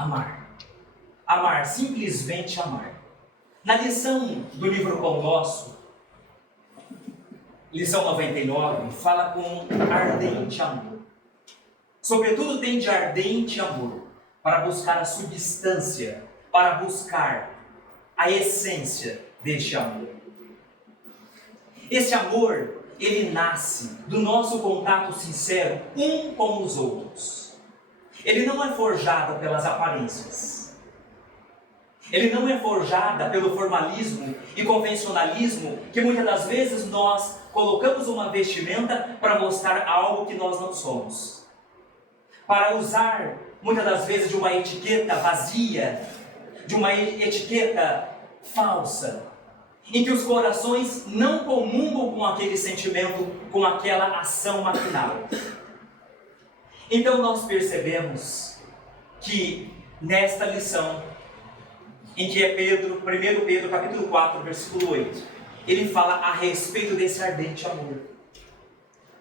amar. Amar, simplesmente amar. Na lição do livro Pão Nosso, lição 99, fala com ardente amor. Sobretudo tem de ardente amor para buscar a substância, para buscar a essência deste amor. Esse amor, ele nasce do nosso contato sincero um com os outros. Ele não é forjado pelas aparências. Ele não é forjado pelo formalismo e convencionalismo que muitas das vezes nós colocamos uma vestimenta para mostrar algo que nós não somos. Para usar, muitas das vezes, de uma etiqueta vazia, de uma etiqueta falsa, em que os corações não comungam com aquele sentimento, com aquela ação maquinal. Então nós percebemos que nesta lição, em que é 1 Pedro capítulo 4, versículo 8, ele fala a respeito desse ardente amor.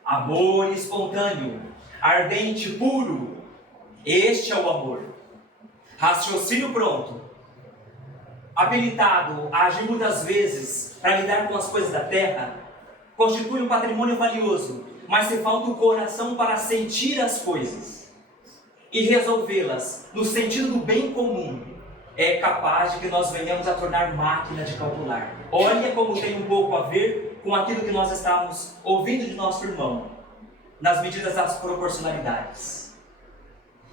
Amor espontâneo, ardente, puro, este é o amor. Raciocínio pronto, habilitado a agir muitas vezes para lidar com as coisas da terra, constitui um patrimônio valioso, mas se falta o coração para sentir as coisas e resolvê-las no sentido do bem comum, é capaz de que nós venhamos a tornar máquina de calcular. Olha como tem um pouco a ver com aquilo que nós estávamos ouvindo de nosso irmão, nas medidas das proporcionalidades.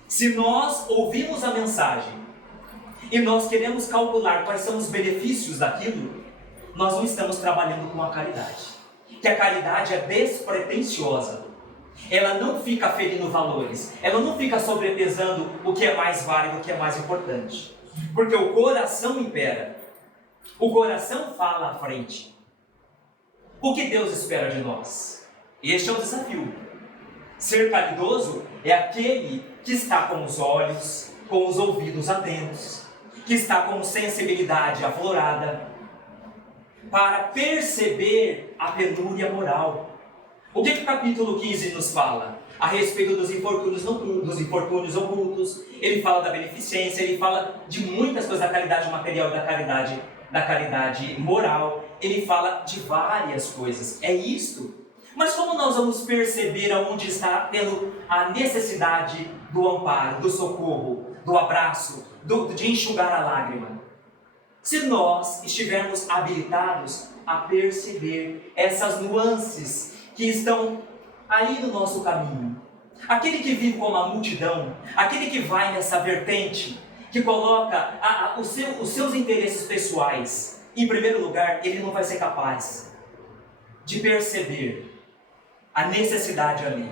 Se nós ouvimos a mensagem e nós queremos calcular quais são os benefícios daquilo, nós não estamos trabalhando com a caridade. Que a caridade é despretensiosa. Ela não fica ferindo valores, ela não fica sobrepesando o que é mais válido, o que é mais importante. Porque o coração impera. O coração fala à frente. O que Deus espera de nós? Este é o desafio. Ser caridoso é aquele que está com os olhos, com os ouvidos atentos, que está com sensibilidade aflorada, para perceber a penúria moral. O que o capítulo 15 nos fala? A respeito dos infortúnios ocultos, ele fala da beneficência, ele fala de muitas coisas, da caridade material, da caridade moral, ele fala de várias coisas, é isto. Mas como nós vamos perceber aonde está tendo a necessidade do amparo, do socorro, do abraço, de enxugar a lágrima? Se nós estivermos habilitados a perceber essas nuances que estão aí no nosso caminho. Aquele que vive como a multidão, aquele que vai nessa vertente, que coloca os seus interesses pessoais em primeiro lugar, ele não vai ser capaz de perceber a necessidade ali.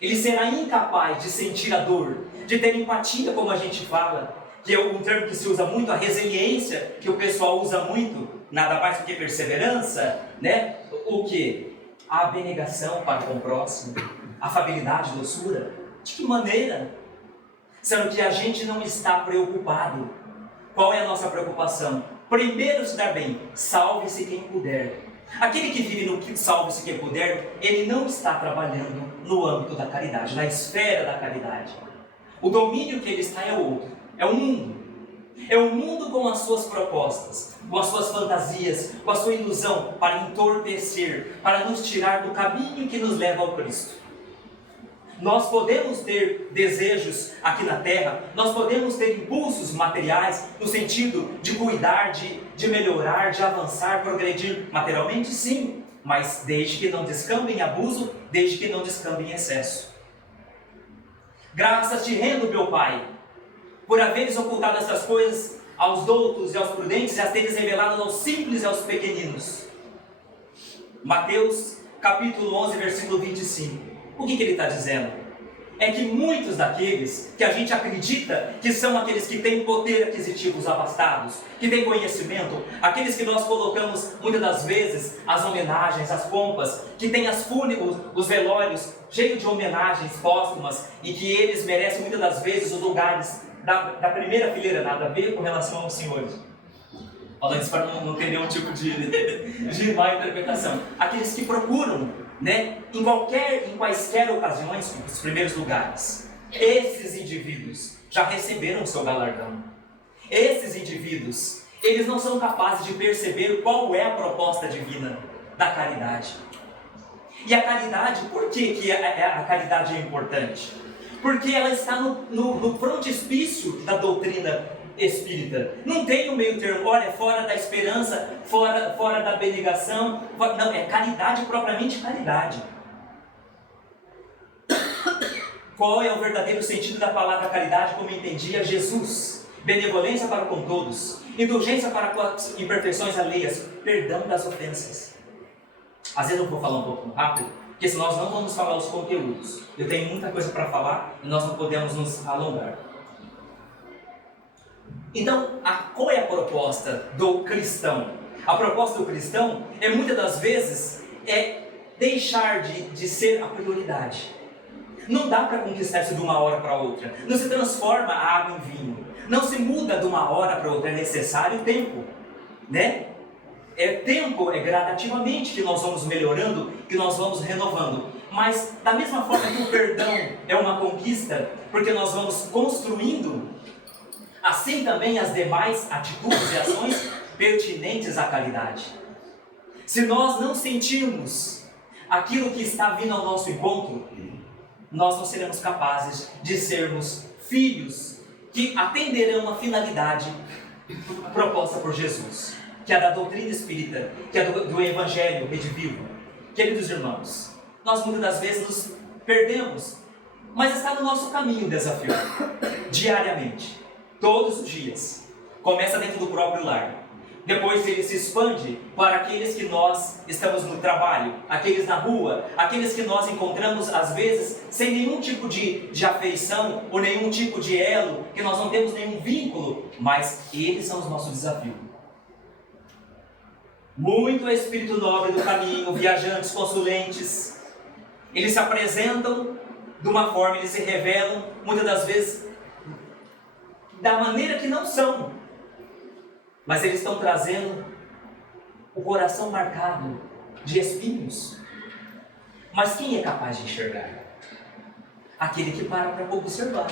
Ele será incapaz de sentir a dor, de ter empatia, como a gente fala, que é um termo que se usa muito, a resiliência, que o pessoal usa muito, nada mais do que perseverança, né? O que? A abnegação para com o próximo, a afabilidade, doçura. De que maneira? Sendo que a gente não está preocupado. Qual é a nossa preocupação? Primeiro, se dar bem, salve-se quem puder. Aquele que vive no que salve-se quem puder, ele não está trabalhando no âmbito da caridade, na esfera da caridade. O domínio que ele está é outro, é o mundo. É o mundo com as suas propostas, com as suas fantasias, com a sua ilusão, para entorpecer, para nos tirar do caminho que nos leva ao Cristo. Nós podemos ter desejos aqui na terra, nós podemos ter impulsos materiais, no sentido de cuidar, de melhorar, de avançar, progredir materialmente, sim, mas desde que não descambe em abuso, desde que não descambe em excesso. Graças te rendo, meu Pai, por haveres ocultado essas coisas aos doutos e aos prudentes e as teres revelado aos simples e aos pequeninos. Mateus capítulo 11, versículo 25. O que ele está dizendo? É que muitos daqueles que a gente acredita que são aqueles que têm poder aquisitivos abastados, que têm conhecimento, aqueles que nós colocamos muitas das vezes as homenagens, as pompas, que têm os velórios cheios de homenagens póstumas e que eles merecem muitas das vezes os lugares da primeira fileira, nada a ver com relação aos senhores. Falando isso para não ter nenhum tipo de má interpretação. Aqueles que procuram, né, em quaisquer ocasiões, os primeiros lugares. Esses indivíduos já receberam o seu galardão. Esses indivíduos, eles não são capazes de perceber qual é a proposta divina da caridade. E a caridade, por que a caridade é importante? Porque ela está no frontispício da doutrina espírita. Não tem um meio termo, olha, fora da esperança, fora da abnegação. Não, é caridade, propriamente caridade. Qual é o verdadeiro sentido da palavra caridade, como entendia Jesus? Benevolência para com todos, indulgência para com as imperfeições alheias, perdão das ofensas. Às vezes eu vou falar um pouco rápido, porque senão nós não vamos falar os conteúdos. Eu tenho muita coisa para falar e nós não podemos nos alongar. Então, qual é a proposta do cristão? A proposta do cristão é, muitas das vezes, deixar de ser a prioridade. Não dá para conquistar isso de uma hora para outra. Não se transforma a água em vinho. Não se muda de uma hora para outra. É necessário tempo, né? Tempo gradativamente que nós vamos melhorando, que nós vamos renovando. Mas da mesma forma que o perdão é uma conquista, porque nós vamos construindo, assim também as demais atitudes e ações pertinentes à caridade. Se nós não sentirmos aquilo que está vindo ao nosso encontro, nós não seremos capazes de sermos filhos que atenderão a finalidade proposta por Jesus, que é da doutrina espírita, que é do Evangelho redivivo. Queridos irmãos, nós muitas das vezes nos perdemos, mas está no nosso caminho o desafio, diariamente, todos os dias. Começa dentro do próprio lar. Depois ele se expande para aqueles que nós estamos no trabalho, aqueles na rua, aqueles que nós encontramos às vezes sem nenhum tipo de afeição ou nenhum tipo de elo, que nós não temos nenhum vínculo, mas eles são os nossos desafios. Muito espírito nobre do caminho, viajantes, consulentes, eles se apresentam de uma forma, eles se revelam muitas das vezes da maneira que não são. Mas eles estão trazendo o coração marcado de espinhos. Mas quem é capaz de enxergar? Aquele que para observar.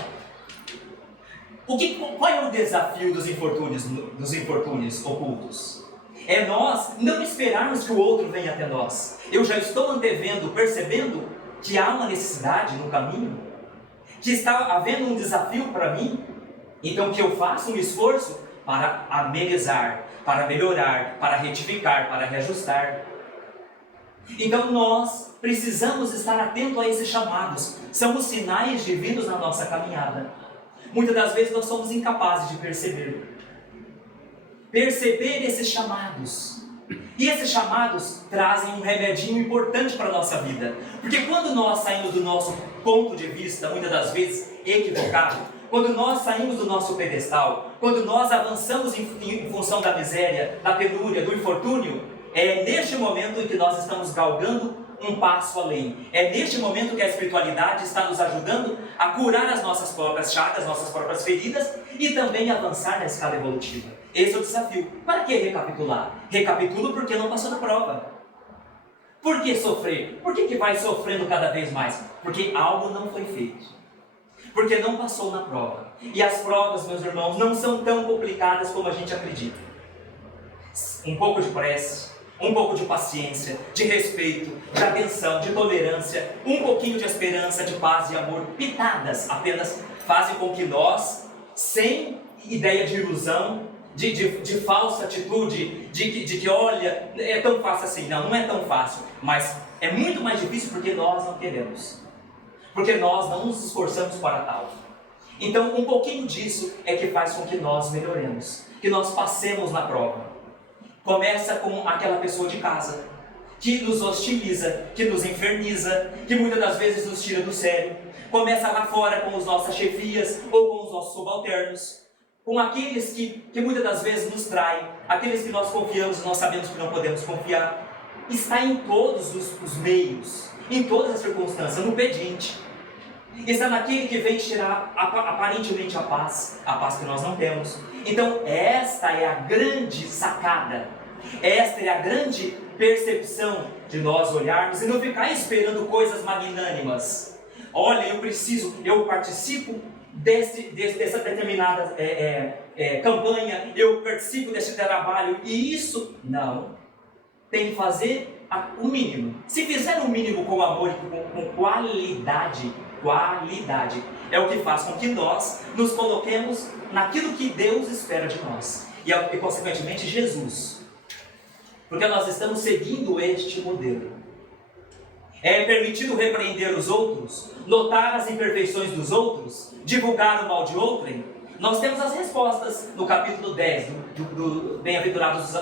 Qual é o desafio dos infortúnios ocultos? É nós não esperarmos que o outro venha até nós. Eu já estou antevendo, percebendo que há uma necessidade no caminho, que está havendo um desafio para mim, então que eu faça um esforço para amenizar, para melhorar, para retificar, para reajustar. Então nós precisamos estar atentos a esses chamados. São os sinais divinos na nossa caminhada. Muitas das vezes nós somos incapazes de perceber esses chamados. E esses chamados trazem um remedinho importante para a nossa vida. Porque quando nós saímos do nosso ponto de vista, muitas das vezes equivocado, quando nós saímos do nosso pedestal, quando nós avançamos em função da miséria, da penúria, do infortúnio, é neste momento em que nós estamos galgando um passo além. É neste momento que a espiritualidade está nos ajudando a curar as nossas próprias chagas, nossas próprias feridas e também avançar na escala evolutiva. Esse é o desafio. Para que recapitular? Recapitulo porque não passou na prova. Por que sofrer? Por que vai sofrendo cada vez mais? Porque algo não foi feito. Porque não passou na prova. E as provas, meus irmãos, não são tão complicadas como a gente acredita. Um pouco de prece, um pouco de paciência, de respeito, de atenção, de tolerância, um pouquinho de esperança, de paz e amor, pitadas apenas fazem com que nós, sem ideia de ilusão, de falsa atitude, de que olha, é tão fácil assim. Não é tão fácil, mas é muito mais difícil porque nós não queremos. Porque nós não nos esforçamos para tal. Então, um pouquinho disso é que faz com que nós melhoremos, que nós passemos na prova. Começa com aquela pessoa de casa, que nos hostiliza, que nos inferniza, que muitas das vezes nos tira do sério. Começa lá fora com as nossas chefias ou com os nossos subalternos, com aqueles que muitas das vezes nos traem, aqueles que nós confiamos e nós sabemos que não podemos confiar. Está em todos os meios, em todas as circunstâncias, no pedinte. Está naquele que vem tirar aparentemente a paz que nós não temos. Então esta é a grande sacada, esta é a grande percepção de nós olharmos e não ficar esperando coisas magnânimas. Olha, eu participo dessa determinada campanha, eu participo desse trabalho, e isso não. Tem que fazer o mínimo. Se fizer o mínimo com amor e com qualidade, é o que faz com que nós nos coloquemos naquilo que Deus espera de nós. E consequentemente, Jesus. Porque nós estamos seguindo este modelo. É permitido repreender os outros, notar as imperfeições dos outros, divulgar o mal de outrem? Nós temos as respostas no capítulo 10 do Bem-aventurados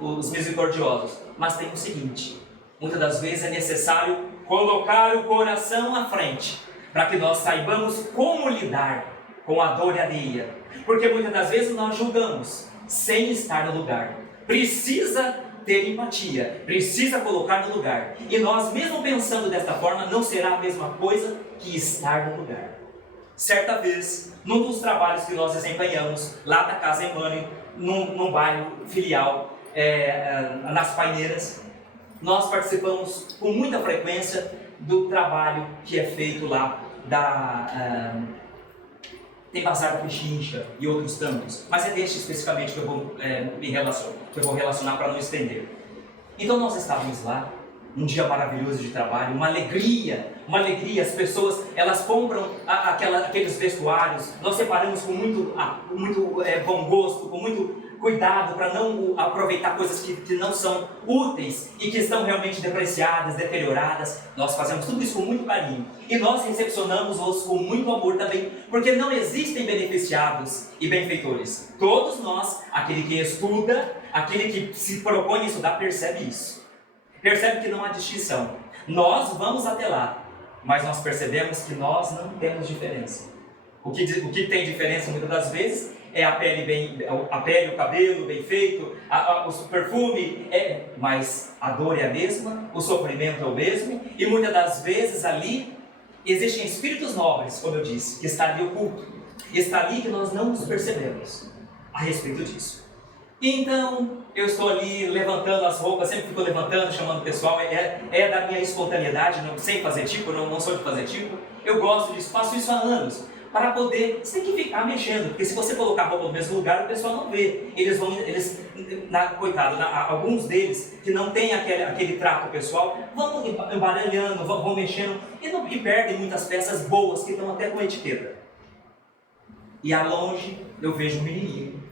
os misericordiosos. Mas tem o seguinte: muitas das vezes é necessário colocar o coração à frente, para que nós saibamos como lidar com a dor alheia. Porque muitas das vezes nós julgamos sem estar no lugar. Precisa ter empatia, precisa colocar no lugar. E nós, mesmo pensando desta forma, não será a mesma coisa que estar no lugar. Certa vez, num dos trabalhos que nós desempenhamos, lá da Casa Emmanuel, num bairro filial, nas Paineiras, nós participamos com muita frequência do trabalho que é feito lá tem Bazar da Pechincha e outros tantos, mas é deste especificamente que eu vou relacionar para não estender. Então nós estávamos lá, um dia maravilhoso de trabalho, uma alegria, as pessoas, elas compram aqueles vestuários, nós separamos com muito bom gosto, com muito cuidado para não aproveitar coisas que não são úteis e que estão realmente depreciadas, deterioradas. Nós fazemos tudo isso com muito carinho e nós recepcionamos-os com muito amor também, porque não existem beneficiados e benfeitores. Todos nós, aquele que estuda, aquele que se propõe a estudar, percebe isso. Percebe que não há distinção. Nós vamos até lá, mas nós percebemos que nós não temos diferença. O que tem diferença muitas das vezes é a pele, o cabelo bem feito, o perfume, mas a dor é a mesma, o sofrimento é o mesmo, e muitas das vezes ali existem espíritos nobres, como eu disse, que está ali oculto, está ali que nós não nos percebemos a respeito disso. Então, eu estou ali levantando as roupas, sempre fico levantando, chamando o pessoal, é da minha espontaneidade, não sei fazer tipo, não sou de fazer tipo, eu gosto disso, faço isso há anos. Para poder, você tem que ficar mexendo, porque se você colocar a roupa no mesmo lugar, o pessoal não vê. Coitado, alguns deles que não têm aquele trato pessoal, vão embaralhando, vão mexendo e perdem muitas peças boas que estão até com etiqueta. E ao longe eu vejo um menininho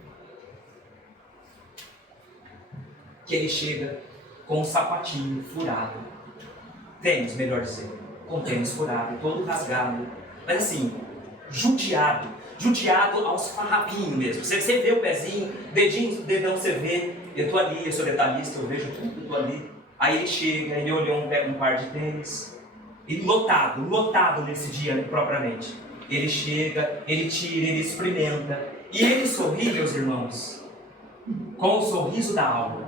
que ele chega com um sapatinho furado, tênis, melhor dizendo, com tênis furado, todo rasgado, mas assim, judiado aos farrapinhos mesmo. Você vê o pezinho, dedão você vê, eu estou ali, eu sou detalhista, eu vejo tudo, eu estou ali. Aí ele chega, ele olhou um par de tênis, e lotado nesse dia propriamente. Ele chega, ele tira, ele experimenta, e ele sorri, meus irmãos, com o sorriso da alma.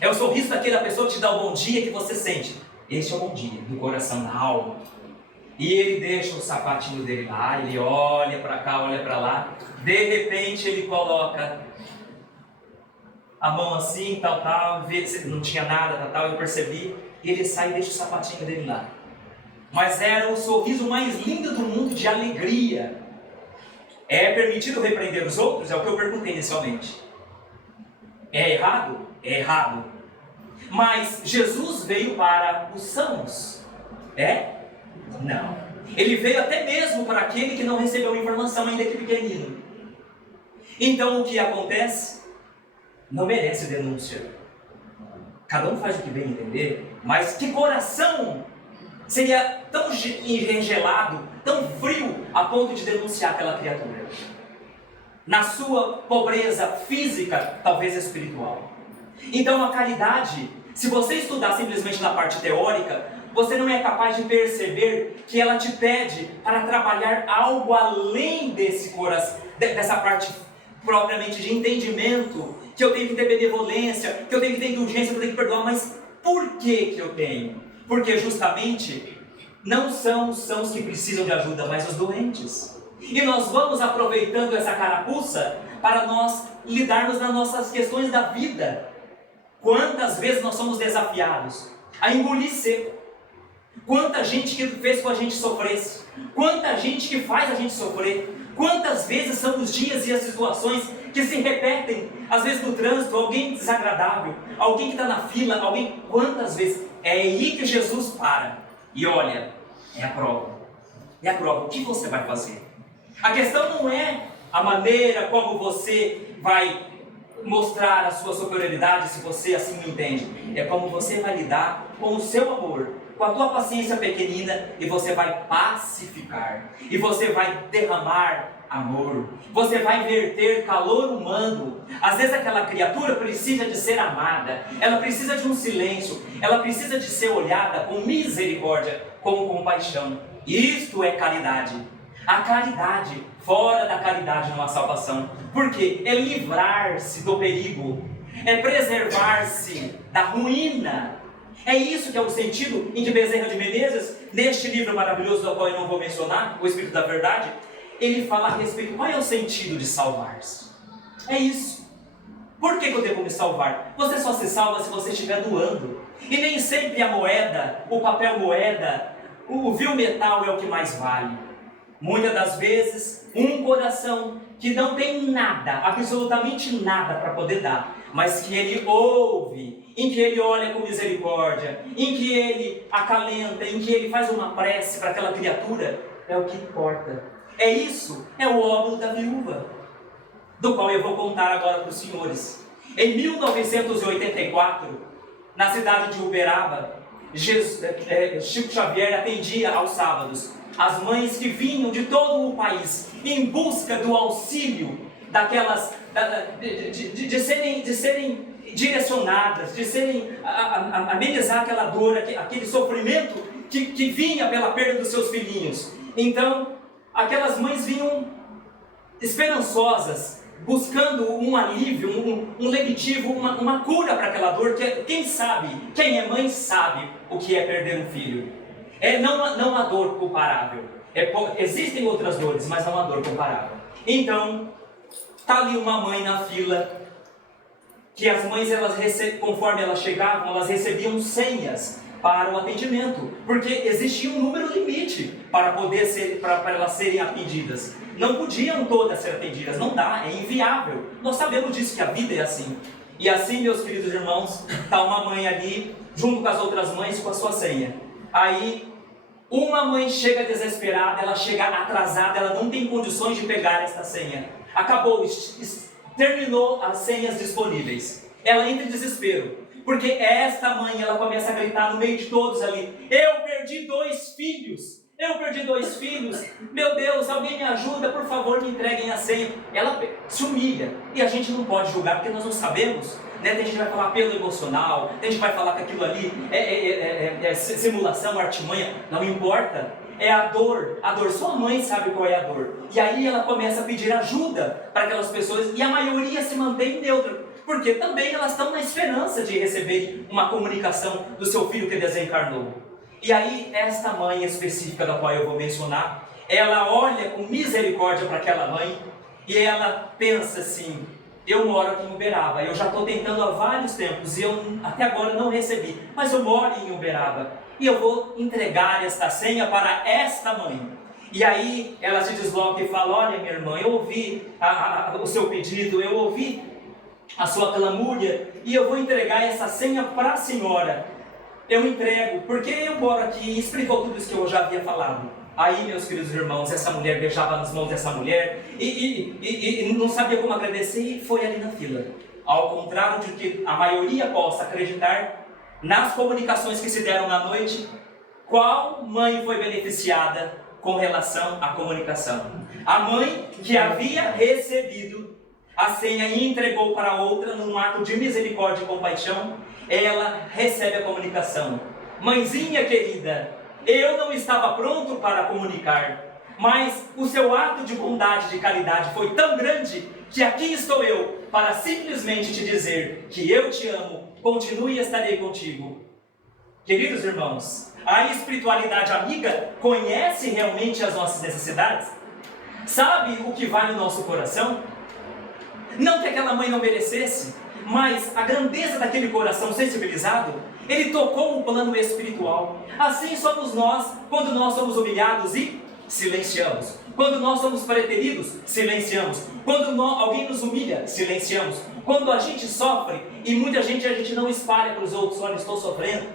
É o sorriso daquela pessoa que te dá o bom dia que você sente. Este é o bom dia, do coração, da alma. E ele deixa o sapatinho dele lá, ele olha para cá, olha para lá. De repente ele coloca a mão assim, tal, vê se não tinha nada, tal, eu percebi. E ele sai e deixa o sapatinho dele lá. Mas era o sorriso mais lindo do mundo, de alegria. É permitido repreender os outros? É o que eu perguntei inicialmente. É errado? É errado. Mas Jesus veio para os sãos. Não. Ele veio até mesmo para aquele que não recebeu informação, ainda que pequenino. Então o que acontece? Não merece denúncia. Cada um faz o que bem entender, mas que coração seria tão engelado, tão frio, a ponto de denunciar aquela criatura? Na sua pobreza física, talvez espiritual. Então a caridade, se você estudar simplesmente na parte teórica, você não é capaz de perceber que ela te pede para trabalhar algo além desse coração, dessa parte propriamente de entendimento, que eu tenho que ter benevolência, que eu tenho que ter indulgência, que eu tenho que perdoar. Mas por que eu tenho? Porque justamente não são os sãos que precisam de ajuda, mas os doentes. E nós vamos aproveitando essa carapuça para nós lidarmos nas nossas questões da vida. Quantas vezes nós somos desafiados a engolir seco? Quanta gente que fez com a gente sofresse, quanta gente que faz a gente sofrer, quantas vezes são os dias e as situações que se repetem, às vezes no trânsito, alguém desagradável, alguém que está na fila, alguém, quantas vezes, é aí que Jesus para e olha, é a prova, o que você vai fazer? A questão não é a maneira como você vai mostrar a sua superioridade, se você assim o entende, é como você vai lidar com o seu amor, com a tua paciência pequenina, e você vai pacificar, e você vai derramar amor, você vai verter calor humano. Às vezes aquela criatura precisa de ser amada, ela precisa de um silêncio, ela precisa de ser olhada com misericórdia, com compaixão. Isto é caridade. A caridade, fora da caridade não há salvação. Porque é livrar-se do perigo, é preservar-se da ruína. É isso que é o sentido em que Bezerra de Menezes, neste livro maravilhoso do qual eu não vou mencionar, O Espírito da Verdade, ele fala a respeito, qual é o sentido de salvar-se? É isso. Por que eu devo me salvar? Você só se salva se você estiver doando. E nem sempre a moeda, o papel moeda, o vil metal é o que mais vale. Muitas das vezes, um coração que não tem nada, absolutamente nada para poder dar, mas que ele ouve, em que ele olha com misericórdia, em que ele acalenta, em que ele faz uma prece para aquela criatura, é o que importa. É isso, é o óbolo da viúva, do qual eu vou contar agora para os senhores. Em 1984, na cidade de Uberaba, Chico Xavier atendia aos sábados as mães que vinham de todo o país em busca do auxílio daquelas, de serem direcionadas, de serem amenizar aquela dor, aquele sofrimento que vinha pela perda dos seus filhinhos. Então, aquelas mães vinham esperançosas, buscando um alívio, um lenitivo, uma cura para aquela dor. Quem sabe, quem é mãe sabe o que é perder um filho. Não há dor comparável. Existem outras dores, mas não há dor comparável. Então, está ali uma mãe na fila, que as mães, conforme elas chegavam, elas recebiam senhas para o atendimento, porque existia um número limite para elas serem atendidas. Não podiam todas ser atendidas, não dá, é inviável. Nós sabemos disso, que a vida é assim. E assim, meus queridos irmãos, está uma mãe ali, junto com as outras mães, com a sua senha. Aí, uma mãe chega desesperada, ela chega atrasada, ela não tem condições de pegar esta senha. Acabou, terminou as senhas disponíveis. Ela entra em desespero, porque esta mãe, ela começa a gritar no meio de todos ali: eu perdi 2 filhos! Eu perdi 2 filhos, meu Deus, alguém me ajuda, por favor, me entreguem a senha. Ela se humilha, e a gente não pode julgar, porque nós não sabemos, né? Tem gente que vai falar apelo emocional, tem gente que vai falar que aquilo ali é simulação, artimanha, não importa, é a dor, sua mãe sabe qual é a dor. E aí ela começa a pedir ajuda para aquelas pessoas, e a maioria se mantém neutra, porque também elas estão na esperança de receber uma comunicação do seu filho que desencarnou. E aí, esta mãe específica da qual eu vou mencionar, ela olha com misericórdia para aquela mãe e ela pensa assim: eu moro aqui em Uberaba, eu já estou tentando há vários tempos e eu até agora não recebi, mas eu moro em Uberaba e eu vou entregar esta senha para esta mãe. E aí ela se desloca e fala: olha, minha irmã, eu ouvi o seu pedido, eu ouvi a sua clamúria e eu vou entregar essa senha para a senhora. Eu entrego, porque eu moro aqui, e explicou tudo isso que eu já havia falado. Aí, meus queridos irmãos, essa mulher beijava nas mãos dessa mulher e não sabia como agradecer e foi ali na fila. Ao contrário de que a maioria possa acreditar, nas comunicações que se deram na noite, qual mãe foi beneficiada com relação à comunicação? A mãe que havia recebido a senha e entregou para outra num ato de misericórdia e compaixão, ela recebe a comunicação: mãezinha querida, eu não estava pronto para comunicar, mas o seu ato de bondade, de caridade foi tão grande que aqui estou eu para simplesmente te dizer que eu te amo, continue e estarei contigo. Queridos irmãos, a espiritualidade amiga conhece realmente as nossas necessidades? Sabe o que vai no nosso coração? Não que aquela mãe não merecesse, mas a grandeza daquele coração sensibilizado, ele tocou o plano espiritual. Assim somos nós, quando nós somos humilhados e silenciamos. Quando nós somos preteridos, silenciamos. Quando alguém nos humilha, silenciamos. Quando a gente sofre, e muita gente a gente não espalha para os outros, olha, estou sofrendo.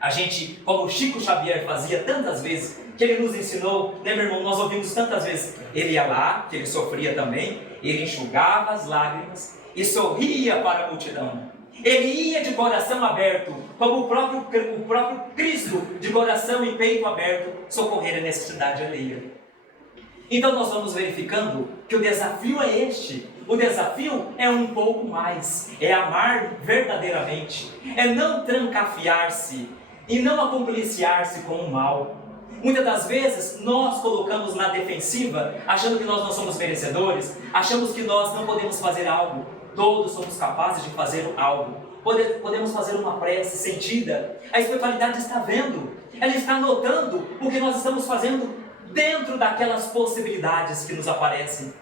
A gente, como o Chico Xavier fazia tantas vezes, que ele nos ensinou, né, meu irmão, nós ouvimos tantas vezes. Ele ia lá, que ele sofria também, ele enxugava as lágrimas e sorria para a multidão. Ele ia de coração aberto, como o próprio Cristo, de coração e peito aberto, socorrer a necessidade alheia. Então nós vamos verificando que o desafio é este. O desafio é um pouco mais, é amar verdadeiramente, é não trancafiar-se e não acompliciar-se com o mal. Muitas das vezes nós colocamos na defensiva, achando que nós não somos merecedores, achamos que nós não podemos fazer algo. Todos somos capazes de fazer algo. Podemos fazer uma prece sentida. A espiritualidade está vendo, ela está notando o que nós estamos fazendo dentro daquelas possibilidades que nos aparecem.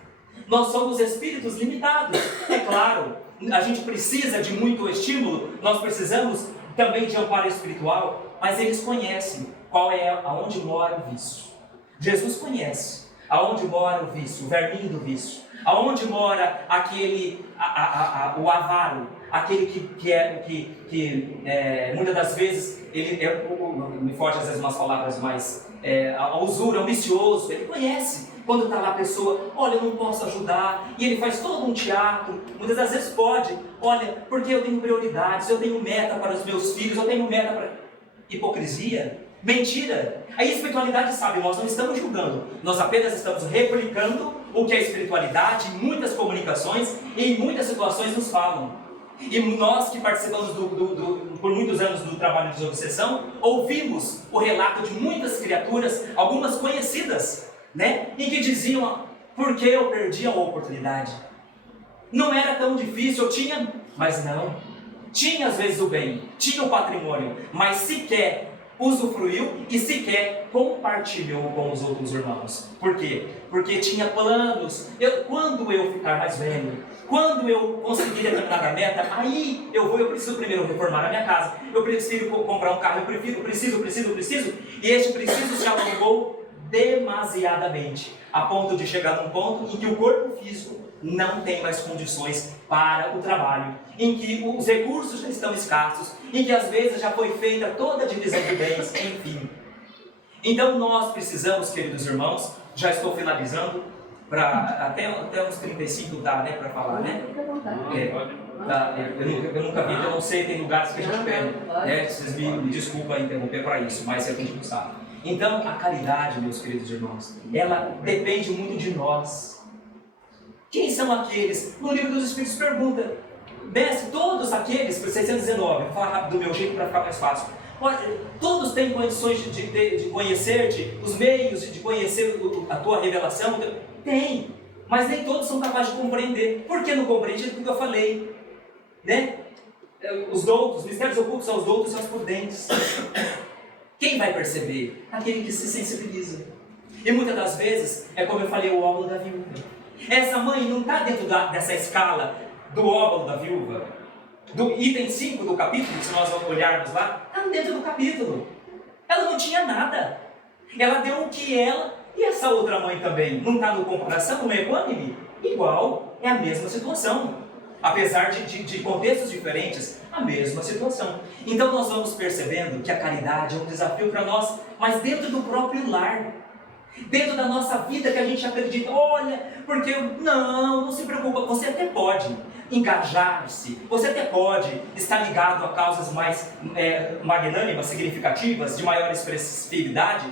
Nós somos espíritos limitados, é claro. A gente precisa de muito estímulo, nós precisamos também de amparo espiritual, mas eles conhecem aonde mora o vício. Jesus conhece aonde mora o vício, o verminho do vício. Aonde mora o avaro, aquele que muitas das vezes, me foge às vezes umas palavras mais, a usura, o vicioso, ele conhece. Quando está lá a pessoa, olha, eu não posso ajudar, e ele faz todo um teatro, muitas das vezes pode, olha, porque eu tenho prioridades, eu tenho meta para os meus filhos, eu tenho meta para... Hipocrisia, mentira. A espiritualidade sabe, nós não estamos julgando, nós apenas estamos replicando o que a espiritualidade, em muitas comunicações e em muitas situações nos falam. E nós que participamos por muitos anos do trabalho de desobsessão, ouvimos o relato de muitas criaturas, algumas conhecidas, né? E que diziam, porque eu perdi a oportunidade. Não era tão difícil, eu tinha, mas não. Tinha às vezes o bem, tinha o patrimônio, mas sequer usufruiu e sequer compartilhou com os outros irmãos. Por quê? Porque tinha planos. Quando eu ficar mais velho, quando eu conseguir determinada meta, aí eu preciso primeiro reformar a minha casa, eu preciso comprar um carro, eu preciso, e este preciso se alongou demasiadamente, a ponto de chegar num ponto em que o corpo físico não tem mais condições para o trabalho, em que os recursos já estão escassos, em que às vezes já foi feita toda a divisão de bens, enfim. Então nós precisamos, queridos irmãos, já estou finalizando, até uns 35 dá, né, para falar, né? Eu nunca vi, eu não sei, tem lugares que a gente pede, né? Vocês me desculpem interromper para isso, mas é o que a gente não sabe. Então, a caridade, meus queridos irmãos, ela depende muito de nós. Quem são aqueles? No livro dos Espíritos pergunta, mestre, todos aqueles, por 619, vou falar rápido do meu jeito para ficar mais fácil. Olha, todos têm condições de conhecer-te, os meios de conhecer a tua revelação? Tem, mas nem todos são capazes de compreender. Por que não compreende? Porque eu falei, né? Os doutos, os mistérios ocultos são os doutos e são os prudentes. Quem vai perceber? Aquele que se sensibiliza. E muitas das vezes, é como eu falei, o óbolo da viúva. Essa mãe não está dentro dessa escala do óbolo da viúva. Do item 5 do capítulo, se nós olharmos lá, está dentro do capítulo. Ela não tinha nada. Ela deu o que ela, e essa outra mãe também, não está no comparação, no equânime? Igual, é a mesma situação. Apesar de contextos diferentes, a mesma situação. Então nós vamos percebendo que a caridade é um desafio para nós, mas dentro do próprio lar. Dentro da nossa vida que a gente acredita, olha, porque não se preocupa, você até pode engajar-se, você até pode estar ligado a causas mais magnânimas, significativas, de maior expressividade,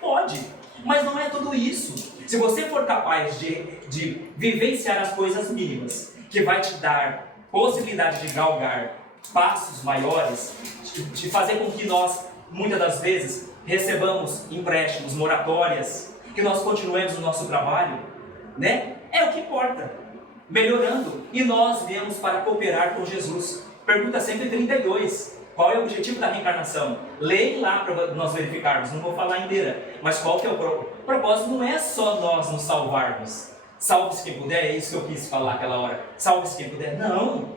pode, mas não é tudo isso. Se você for capaz de vivenciar as coisas mínimas, que vai te dar possibilidade de galgar passos maiores, de fazer com que nós, muitas das vezes, recebamos empréstimos, moratórias, que nós continuemos o nosso trabalho, né? É o que importa, melhorando. E nós viemos para cooperar com Jesus. Pergunta 132, qual é o objetivo da reencarnação? Leem lá para nós verificarmos, não vou falar inteira, mas qual que é o propósito? O propósito não é só nós nos salvarmos. Salve-se quem puder, é isso que eu quis falar aquela hora. Salve-se quem puder. Não.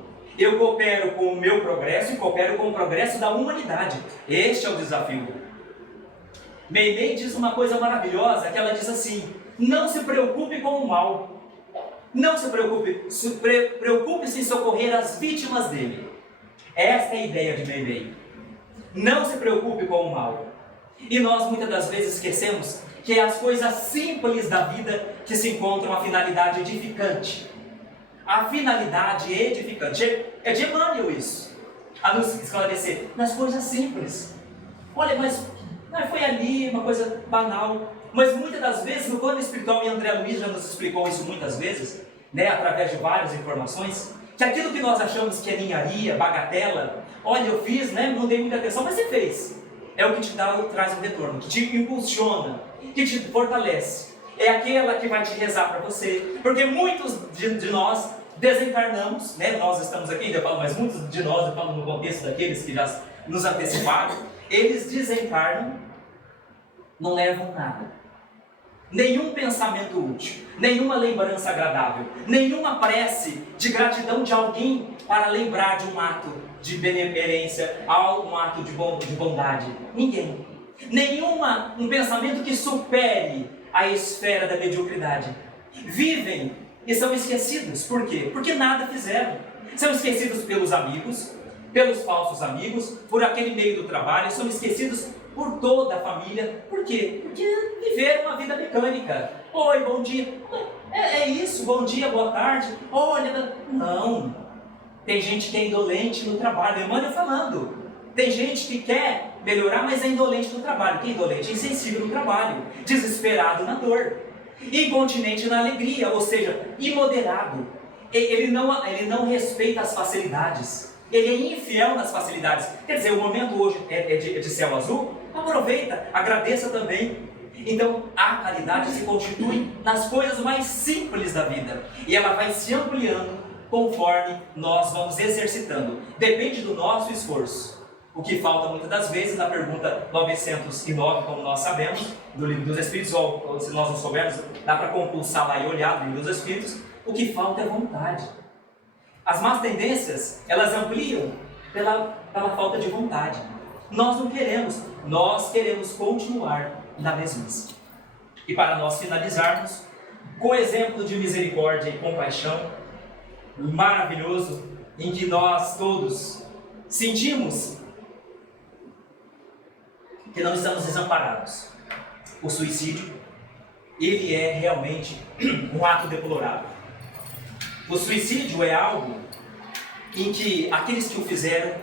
eu coopero com o meu progresso e coopero com o progresso da humanidade. Este é o desafio. Meimei diz uma coisa maravilhosa, que ela diz assim: não se preocupe com o mal. Não se preocupe, preocupe-se em socorrer as vítimas dele. Esta é a ideia de Meimei. Não se preocupe com o mal. E nós muitas das vezes esquecemos que é as coisas simples da vida que se encontram a finalidade edificante. A finalidade edificante. É de Emmanuel isso, a nos esclarecer nas coisas simples. Olha, mas foi ali uma coisa banal. Mas muitas das vezes, no plano espiritual, e André Luiz já nos explicou isso muitas vezes, através de várias informações, que aquilo que nós achamos que é ninharia, bagatela, olha, eu fiz, não dei muita atenção, mas você fez. É o que te traz um retorno, que te impulsiona, que te fortalece. É aquela que vai te rezar para você. Porque muitos de nós desencarnamos, nós estamos aqui, ainda falo, mas muitos de nós, eu falo no contexto daqueles que já nos anteciparam, eles desencarnam, não levam nada. Nenhum pensamento útil, nenhuma lembrança agradável, nenhuma prece de gratidão de alguém para lembrar de um ato de benemerência, um ato de bondade. Ninguém. Um pensamento que supere a esfera da mediocridade. Vivem e são esquecidos. Por quê? Porque nada fizeram. São esquecidos pelos amigos, pelos falsos amigos, por aquele meio do trabalho, são esquecidos por toda a família. Por quê? Porque viveram uma vida mecânica. Oi, bom dia. É isso, bom dia, boa tarde. Olha, não. Tem gente que é indolente no trabalho. Emmanuel falando. Tem gente que quer melhorar, mas é indolente no trabalho. Que é indolente? Insensível no trabalho. Desesperado na dor. Incontinente na alegria, ou seja, imoderado. Ele não respeita as facilidades. Ele é infiel nas facilidades. Quer dizer, o momento hoje é de céu azul. Aproveita, agradeça também. Então, a caridade se constitui nas coisas mais simples da vida. E ela vai se ampliando conforme nós vamos exercitando. Depende do nosso esforço. O que falta muitas das vezes, na pergunta 909, como nós sabemos, do Livro dos Espíritos, ou se nós não soubermos, dá para compulsar lá e olhar no Livro dos Espíritos, o que falta é vontade. As más tendências, elas ampliam pela falta de vontade. Nós não queremos, nós queremos continuar na mesmice. E para nós finalizarmos, com o exemplo de misericórdia e compaixão maravilhoso, em que nós todos sentimos que não estamos desamparados. O suicídio, ele é realmente um ato deplorável. O suicídio é algo em que aqueles que o fizeram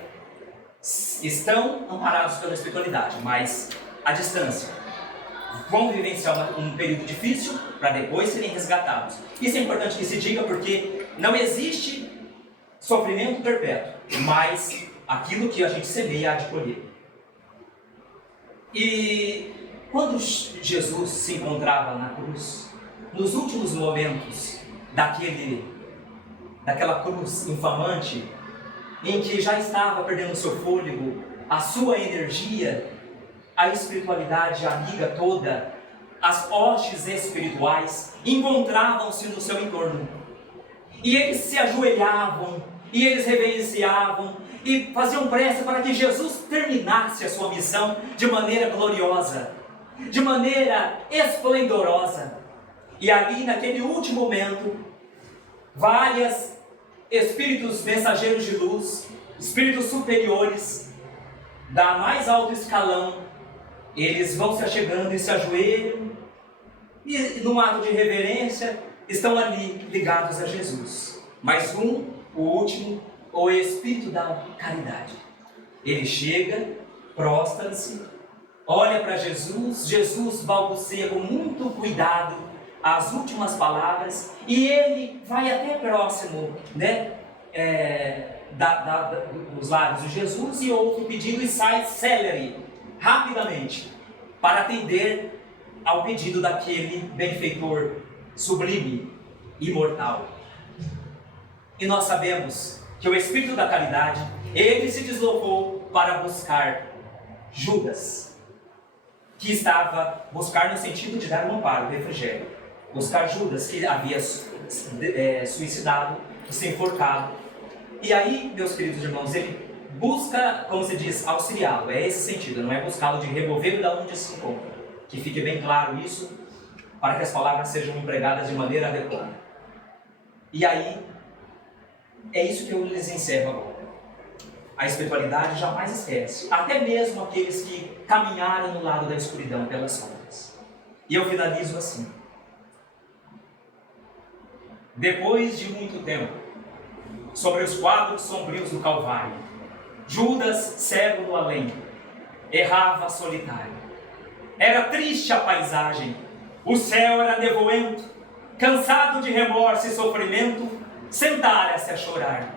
estão amparados pela espiritualidade, mas à distância. Vão vivenciar um período difícil para depois serem resgatados. Isso é importante que se diga porque não existe sofrimento perpétuo, mas aquilo que a gente semeia há de colher. E quando Jesus se encontrava na cruz, nos últimos momentos daquela cruz infamante, em que já estava perdendo o seu fôlego, a sua energia, a espiritualidade amiga toda, as hostes espirituais encontravam-se no seu entorno. E eles se ajoelhavam, e eles reverenciavam, e faziam prece para que Jesus terminasse a sua missão de maneira gloriosa, de maneira esplendorosa. E ali, naquele último momento, vários espíritos mensageiros de luz, espíritos superiores, da mais alto escalão, eles vão se achegando e se ajoelham, e num ato de reverência, estão ali ligados a Jesus. Mas o último, o Espírito da caridade. Ele chega, prostra-se, olha para Jesus, Jesus balbucia com muito cuidado as últimas palavras, e ele vai até próximo, dos lábios de Jesus, e ouve o pedido e sai célere, rapidamente, para atender ao pedido daquele benfeitor sublime, imortal. E nós sabemos que o Espírito da caridade, ele se deslocou para buscar Judas, que estava, buscar no sentido de dar um amparo, refrigério, buscar Judas, que havia suicidado, se enforcado, E aí, meus queridos irmãos, ele busca, como se diz, auxiliá-lo. É esse sentido, não é buscá-lo de removê-lo da onde se encontra. Que fique bem claro isso, para que as palavras sejam empregadas de maneira adequada. E aí, é isso que eu lhes encerro agora. A espiritualidade jamais esquece, até mesmo aqueles que caminharam no lado da escuridão pelas sombras. E eu finalizo assim. Depois de muito tempo, sobre os quadros sombrios do Calvário, Judas, cego no além, errava solitário. Era triste a paisagem, o céu era nevoento, cansado de remorso e sofrimento, sentara-se a chorar.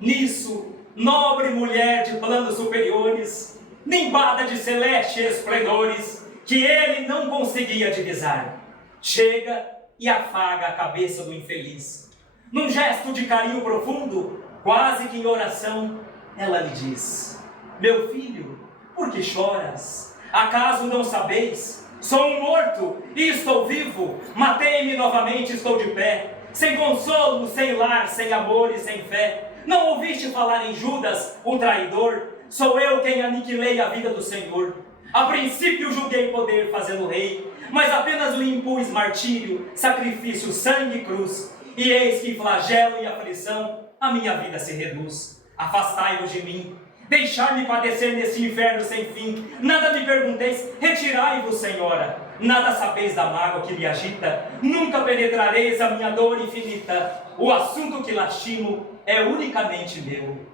Nisso, nobre mulher de planos superiores, nimbada de celestes esplendores, que ele não conseguia divisar, chega e afaga a cabeça do infeliz. Num gesto de carinho profundo, quase que em oração, ela lhe diz: meu filho, por que choras? Acaso não sabeis? Sou um morto e estou vivo, matei-me novamente, estou de pé, sem consolo, sem lar, sem amor e sem fé. Não ouviste falar em Judas, o traidor? Sou eu quem aniquilei a vida do Senhor. A princípio julguei poder fazê-lo rei, mas apenas lhe impus martírio, sacrifício, sangue e cruz. E eis que em flagelo e aflição a minha vida se reduz. Afastai-vos de mim, deixai-me padecer nesse inferno sem fim. Nada me pergunteis, retirai-vos, Senhora. Nada sabeis da mágoa que me agita, nunca penetrareis a minha dor infinita. O assunto que lastimo é unicamente meu.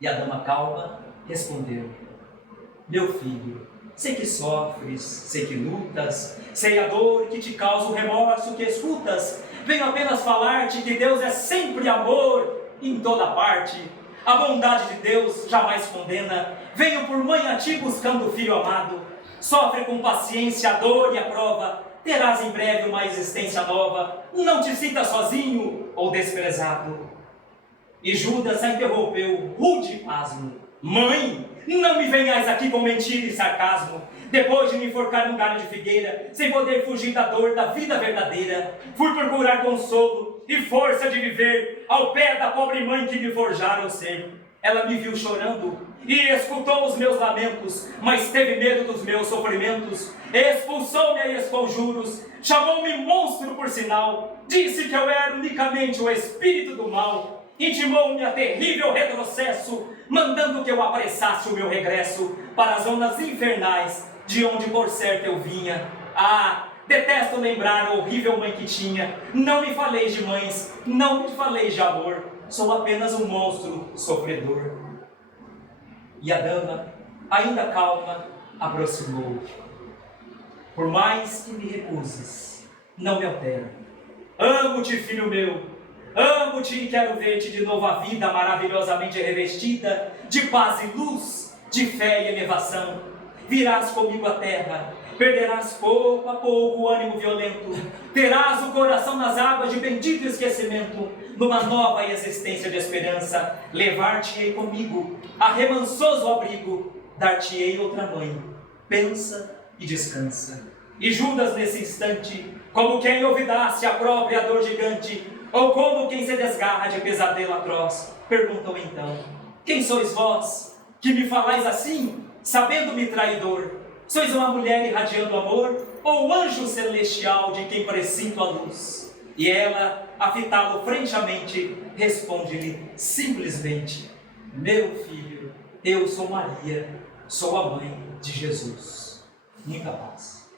E a dama calma respondeu: meu filho, sei que sofres, sei que lutas, sei a dor que te causa o remorso que escutas. Venho apenas falar-te que Deus é sempre amor em toda parte. A bondade de Deus jamais condena. Venho por mãe a ti buscando o filho amado. Sofre com paciência a dor e a prova. Terás em breve uma existência nova. Não te sinta sozinho ou desprezado. E Judas a interrompeu, rude e pasmo: mãe, não me venhais aqui com mentira e sarcasmo. Depois de me enforcar num galho de figueira, sem poder fugir da dor da vida verdadeira, fui procurar consolo e força de viver ao pé da pobre mãe que me forjara o ser. Ela me viu chorando e escutou os meus lamentos, mas teve medo dos meus sofrimentos. Expulsou-me a esconjuros, chamou-me monstro por sinal, disse que eu era unicamente o espírito do mal. Intimou-me a terrível retrocesso, mandando que eu apressasse o meu regresso para as zonas infernais, de onde por certo eu vinha. Ah, detesto lembrar a horrível mãe que tinha. Não me faleis de mães, não me faleis de amor, sou apenas um monstro sofredor. E a dama, ainda calma, aproximou: por mais que me recuses, não me altera. Amo-te, filho meu, amo-te e quero ver-te de novo a vida maravilhosamente revestida de paz e luz, de fé e elevação. Virás comigo à terra, perderás pouco a pouco o ânimo violento, terás o coração nas águas de bendito esquecimento, numa nova existência de esperança, levar-te-ei comigo a remansoso abrigo, dar-te-ei outra mãe, pensa e descansa. E Judas nesse instante, como quem olvidasse a própria dor gigante, ou como quem se desgarra de pesadelo atroz, perguntou então: quem sois vós, que me falais assim, sabendo-me traidor? Sois uma mulher irradiando amor, ou anjo celestial de quem presinto a luz? E ela, a fitá-lo frentamente, responde-lhe simplesmente: meu filho, eu sou Maria, sou a mãe de Jesus. Muita paz.